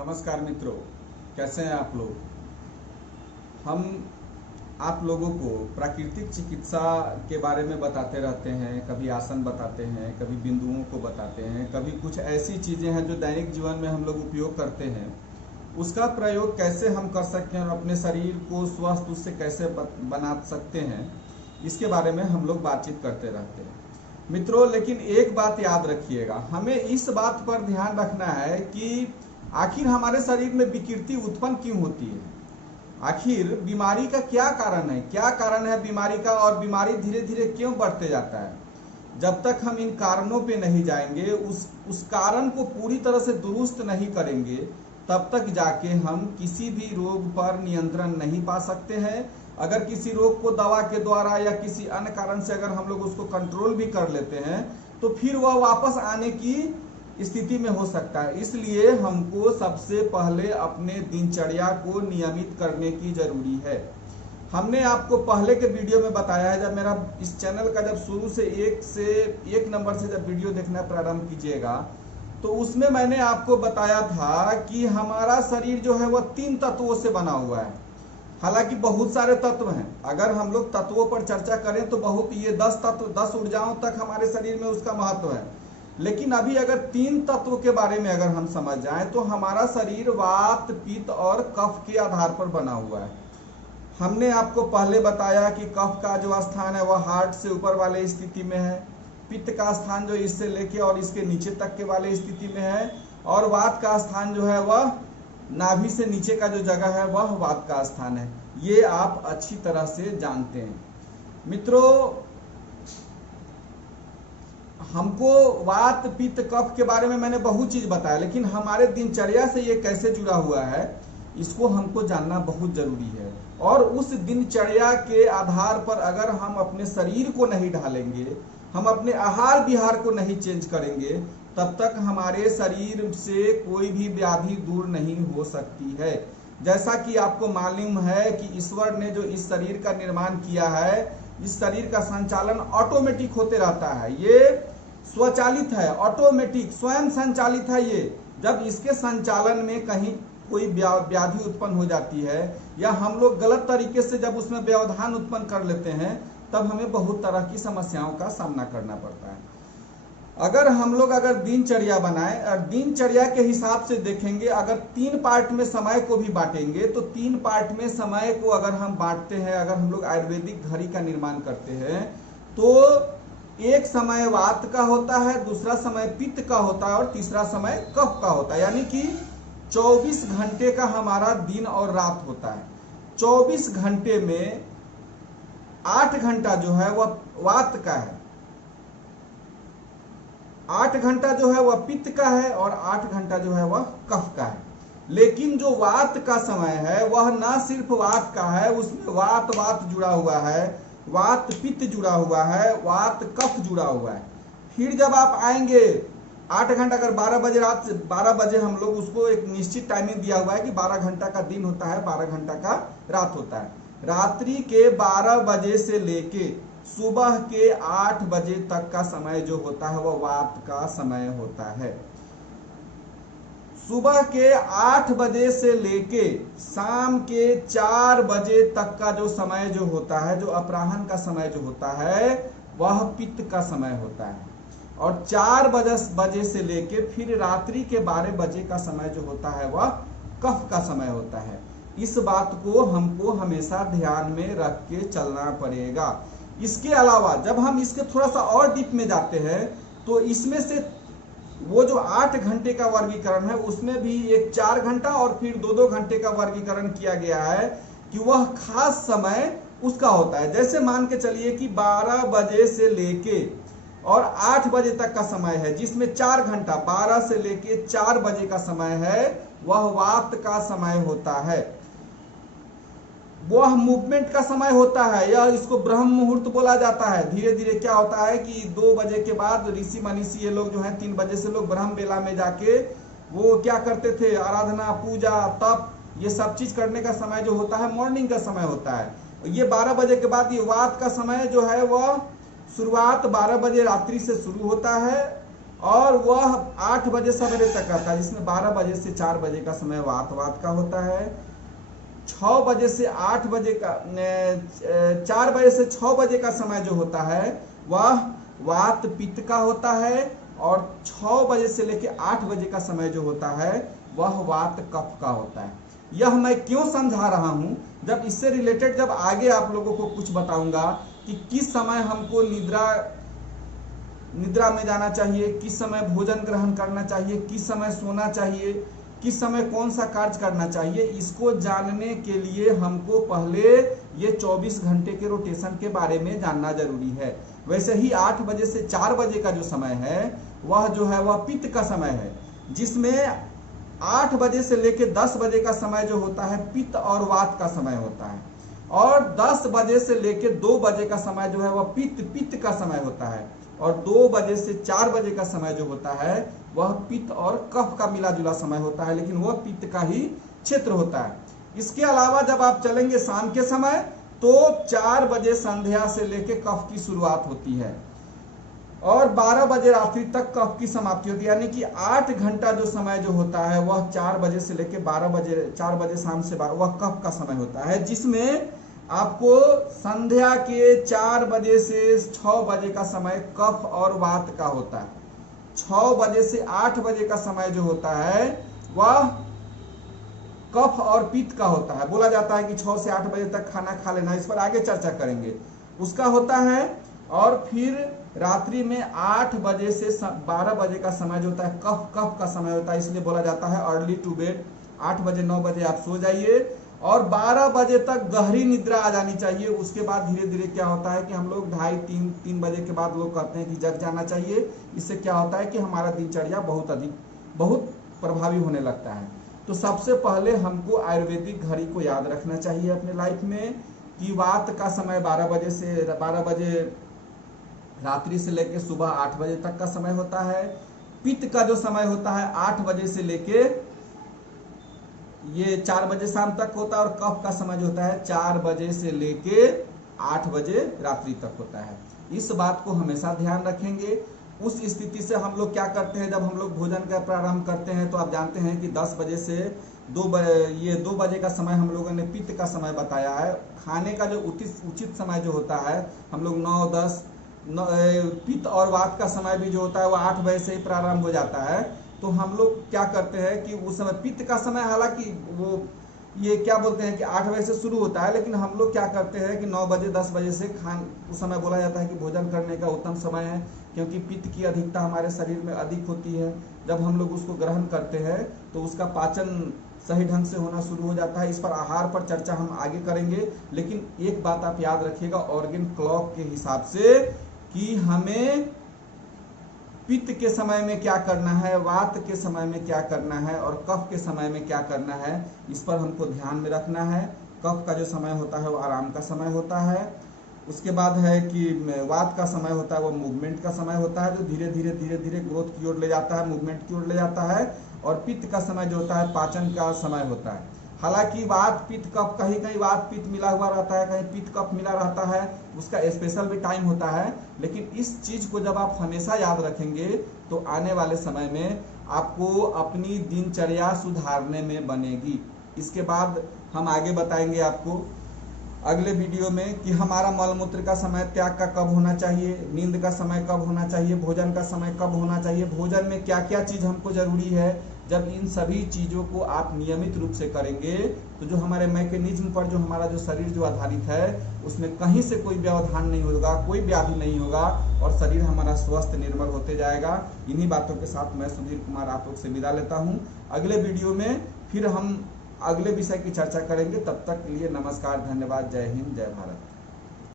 नमस्कार मित्रों, कैसे हैं आप लोग। हम आप लोगों को प्राकृतिक चिकित्सा के बारे में बताते रहते हैं। कभी आसन बताते हैं, कभी बिंदुओं को बताते हैं, कभी कुछ ऐसी चीज़ें हैं जो दैनिक जीवन में हम लोग उपयोग करते हैं। उसका प्रयोग कैसे हम कर सकते हैं और अपने शरीर को स्वस्थ उससे कैसे बना सकते हैं, इसके बारे में हम लोग बातचीत करते रहते हैं मित्रों। लेकिन एक बात याद रखिएगा, हमें इस बात पर ध्यान रखना है कि आखिर हमारे शरीर में विकृति उत्पन्न क्यों होती है। आखिर बीमारी का क्या कारण है, क्या कारण है बीमारी का, और बीमारी धीरे धीरे क्यों बढ़ते जाता है। जब तक हम इन कारणों पे नहीं जाएंगे, उस कारण को पूरी तरह से दुरुस्त नहीं करेंगे, तब तक जाके हम किसी भी रोग पर नियंत्रण नहीं पा सकते हैं। अगर किसी रोग को दवा के द्वारा या किसी अन्य कारण से अगर हम लोग उसको कंट्रोल भी कर लेते हैं, तो फिर वह वापस आने की स्थिति में हो सकता है। इसलिए हमको सबसे पहले अपने दिनचर्या को नियमित करने की जरूरी है। हमने आपको पहले के वीडियो में बताया है, जब मेरा इस चैनल का जब शुरू से एक नंबर से जब वीडियो देखना प्रारंभ कीजिएगा, तो उसमें मैंने आपको बताया था कि हमारा शरीर जो है वह 3 तत्वों से बना हुआ है। हालांकि बहुत सारे तत्व हैं, अगर हम लोग तत्वों पर चर्चा करें तो बहुत, ये 10 तत्व 10 ऊर्जाओं तक हमारे शरीर में उसका महत्व है। लेकिन अभी अगर 3 तत्व के बारे में अगर हम समझ जाएं, तो हमारा शरीर वात, पित्त और कफ के आधार पर बना हुआ है। हमने आपको पहले बताया कि कफ का जो स्थान है वह हार्ट से ऊपर वाले स्थिति में है, पित्त का स्थान जो इससे लेके और इसके नीचे तक के वाले स्थिति में है, और वात का स्थान जो है वह नाभि से नीचे का जो जगह है वह वात का स्थान है। ये आप अच्छी तरह से जानते हैं मित्रों। हमको वात, पित्त, कफ के बारे में मैंने बहुत चीज बताया, लेकिन हमारे दिनचर्या से ये कैसे जुड़ा हुआ है, इसको हमको जानना बहुत जरूरी है। और उस दिनचर्या के आधार पर अगर हम अपने शरीर को नहीं ढालेंगे, हम अपने आहार विहार को नहीं चेंज करेंगे, तब तक हमारे शरीर से कोई भी व्याधि दूर नहीं हो सकती है। जैसा कि आपको मालूम है कि ईश्वर ने जो इस शरीर का निर्माण किया है, इस शरीर का संचालन ऑटोमेटिक होते रहता है। ये स्वचालित है, ऑटोमेटिक, स्वयं संचालित है। ये जब इसके संचालन में कहीं कोई व्याधि उत्पन्न हो जाती है, या हम लोग गलत तरीके से जब उसमें व्यवधान उत्पन्न कर लेते हैं, तब हमें बहुत तरह की समस्याओं का सामना करना पड़ता है। अगर हम लोग दिनचर्या बनाएं और दिनचर्या के हिसाब से देखेंगे, अगर 3 पार्ट में समय को भी बांटेंगे, तो 3 पार्ट में समय को अगर हम बांटते हैं, अगर हम लोग आयुर्वेदिक घड़ी का निर्माण करते हैं, तो एक समय वात का होता है, दूसरा समय पित्त का होता है, और तीसरा समय कफ का होता है। यानी कि 24 घंटे का हमारा दिन और रात होता है। 24 घंटे में 8 घंटा जो है वह वात का है, 8 घंटा जो है वह पित्त का है, और 8 घंटा जो है वह कफ का है। लेकिन जो वात का समय है वह ना सिर्फ वात का है, उसमें वात जुड़ा हुआ है, वात पित्त जुड़ा हुआ है, वात कफ जुड़ा हुआ है। फिर जब आप आएंगे 8 घंटा, अगर 12 बजे रात से 12 बजे हम लोग उसको एक निश्चित टाइमिंग दिया हुआ है कि 12 घंटा का दिन होता है, 12 घंटा का रात होता है। रात्रि के 12 बजे से लेके सुबह के 8 बजे तक का समय जो होता है वह वात का समय होता है। सुबह के 8 बजे से लेके शाम के 4 बजे तक का जो समय जो होता है, जो अपराह्न का समय जो होता है, वह पित्त का समय होता है। और 4 बजे से लेके फिर रात्रि के 12 बजे का समय जो होता है वह कफ का समय होता है। इस बात को हमको हमेशा ध्यान में रख के चलना पड़ेगा। इसके अलावा जब हम इसके थोड़ा सा और डीप में जाते हैं, तो इसमें से वो जो 8 घंटे का वर्गीकरण है, उसमें भी एक 4 घंटा और फिर 2-2 घंटे का वर्गीकरण किया गया है कि वह खास समय उसका होता है। जैसे मान के चलिए कि 12 बजे से लेके और 8 बजे तक का समय है, जिसमें 4 घंटा 12 से लेके 4 बजे का समय है, वह वात का समय होता है। वह मूवमेंट का समय होता है, या इसको ब्रह्म मुहूर्त बोला जाता है। धीरे धीरे क्या होता है कि 2 बजे के बाद ऋषि मनीषी ये लोग जो हैं, 3 बजे से लोग ब्रह्म बेला में जाके वो क्या करते थे, आराधना, पूजा, तप, ये सब चीज करने का समय जो होता है मॉर्निंग का समय होता है। ये 12 बजे के बाद ये वात का समय जो है वह शुरुआत 12 बजे रात्रि से शुरू होता है, और वह 8 बजे सवेरे तक रहता है, जिसमें 12 बजे से 4 बजे का समय वात का होता है, 6 बजे से 8 बजे का 4 बजे से 6 बजे का समय जो होता है वह वात पित्त का होता है, और 6 बजे से लेकर 8 बजे का समय जो होता है वह वात कफ का होता है। यह मैं क्यों समझा रहा हूं, जब इससे रिलेटेड जब आगे आप लोगों को कुछ बताऊंगा कि किस समय हमको निद्रा में जाना चाहिए, किस समय भोजन ग्रहण करना चाहिए, किस समय सोना चाहिए, किस समय कौन सा कार्य करना चाहिए, इसको जानने के लिए हमको पहले ये 24 घंटे के रोटेशन के बारे में जानना जरूरी है। वैसे ही 8 बजे से 4 बजे का जो समय है वह जो है वह पित्त का समय है, जिसमें 8 बजे से लेकर 10 बजे का समय जो होता है पित्त और वात का समय होता है, और 10 बजे से लेकर 2 बजे का समय जो है वह पित्त का समय होता है, और 2 बजे से 4 बजे का समय जो होता है वह पित्त और कफ का मिला जुला समय होता है, लेकिन वह पित्त का ही क्षेत्र होता है। इसके अलावा जब आप चलेंगे शाम के समय तो 4 बजे संध्या से लेकर कफ की शुरुआत होती है, और 12 बजे रात्रि तक कफ की समाप्ति होती है, यानी कि 8 घंटा जो समय जो होता है वह 4 बजे से लेकर 12 बजे, 4 बजे शाम से 12 वह कफ का समय होता है, जिसमें आपको संध्या के 4 बजे से 6 बजे का समय कफ और वात का होता है। 6 बजे से 8 बजे का समय जो होता है वह कफ और पित्त का होता है। बोला जाता है कि 6 से 8 बजे तक खाना खा लेना, इस पर आगे चर्चा करेंगे, उसका होता है। और फिर रात्रि में 8 बजे से 12 बजे का समय जो होता है कफ का समय होता है, इसलिए बोला जाता है अर्ली टू बेड। 8 बजे 9 बजे आप सो जाइए, और 12 बजे तक गहरी निद्रा आ जानी चाहिए। उसके बाद धीरे धीरे क्या होता है कि हम लोग 2:30-3 बजे के बाद लोग कहते हैं कि जग जाना चाहिए। इससे क्या होता है कि हमारा दिनचर्या बहुत प्रभावी होने लगता है। तो सबसे पहले हमको आयुर्वेदिक घड़ी को याद रखना चाहिए अपने लाइफ में, कि वात का समय 12 बजे रात्रि से लेकर सुबह 8 बजे तक का समय होता है। पित्त का जो समय होता है 8 बजे से लेके ये 4 बजे शाम तक होता है, और कफ का समय जो होता है 4 बजे से लेके 8 बजे रात्रि तक होता है। इस बात को हमेशा ध्यान रखेंगे। उस स्थिति से हम लोग क्या करते हैं, जब हम लोग भोजन का प्रारंभ करते हैं तो आप जानते हैं कि 10 बजे से 2 बजे का समय हम लोगों ने पित्त का समय बताया है। खाने का जो उचित समय जो होता है हम लोग 9-10 पित्त और वात का समय भी जो होता है वो 8 बजे से ही प्रारंभ हो जाता है। तो हम लोग क्या करते हैं कि उस समय पित्त का समय, हालांकि वो ये क्या बोलते हैं कि 8 बजे से शुरू होता है, लेकिन हम लोग क्या करते हैं कि 9 बजे 10 बजे से उस समय बोला जाता है कि भोजन करने का उत्तम समय है, क्योंकि पित्त की अधिकता हमारे शरीर में अधिक होती है। जब हम लोग उसको ग्रहण करते हैं तो उसका पाचन सही ढंग से होना शुरू हो जाता है। इस पर आहार पर चर्चा हम आगे करेंगे, लेकिन एक बात आप याद रखिएगा ऑर्गन क्लॉक के हिसाब से, कि हमें पित्त के समय में क्या करना है, वात के समय में क्या करना है, और कफ के समय में क्या करना है, इस पर हमको ध्यान में रखना है। कफ का जो समय होता है वो आराम का समय होता है। उसके बाद है कि वात का समय होता है वो मूवमेंट का समय होता है, जो धीरे धीरे ग्रोथ की ओर ले जाता है, मूवमेंट की ओर ले जाता है। और पित्त का समय जो होता है पाचन का समय होता है। हालांकि वात पित्त कफ, कहीं वात पित्त मिला हुआ रहता है, कहीं पित्त कफ मिला रहता है, उसका स्पेशल भी टाइम होता है। लेकिन इस चीज को जब आप हमेशा याद रखेंगे तो आने वाले समय में आपको अपनी दिनचर्या सुधारने में बनेगी। इसके बाद हम आगे बताएंगे आपको अगले वीडियो में कि हमारा मल मूत्र का समय त्याग का कब होना चाहिए, नींद का समय कब होना चाहिए, भोजन का समय कब होना चाहिए, भोजन में क्या क्या चीज हमको जरूरी है। जब इन सभी चीजों को आप नियमित रूप से करेंगे तो जो हमारे मैकेनिज्म पर, जो हमारा जो शरीर जो आधारित है, उसमें कहीं से कोई व्यवधान नहीं होगा, कोई व्याधि नहीं होगा, और शरीर हमारा स्वस्थ निर्मल होते जाएगा। इन्हीं बातों के साथ मैं सुधीर कुमार आप लोग से विदा लेता हूँ। अगले वीडियो में फिर हम अगले विषय की चर्चा करेंगे। तब तक के लिए नमस्कार, धन्यवाद, जय हिंद, जय भारत।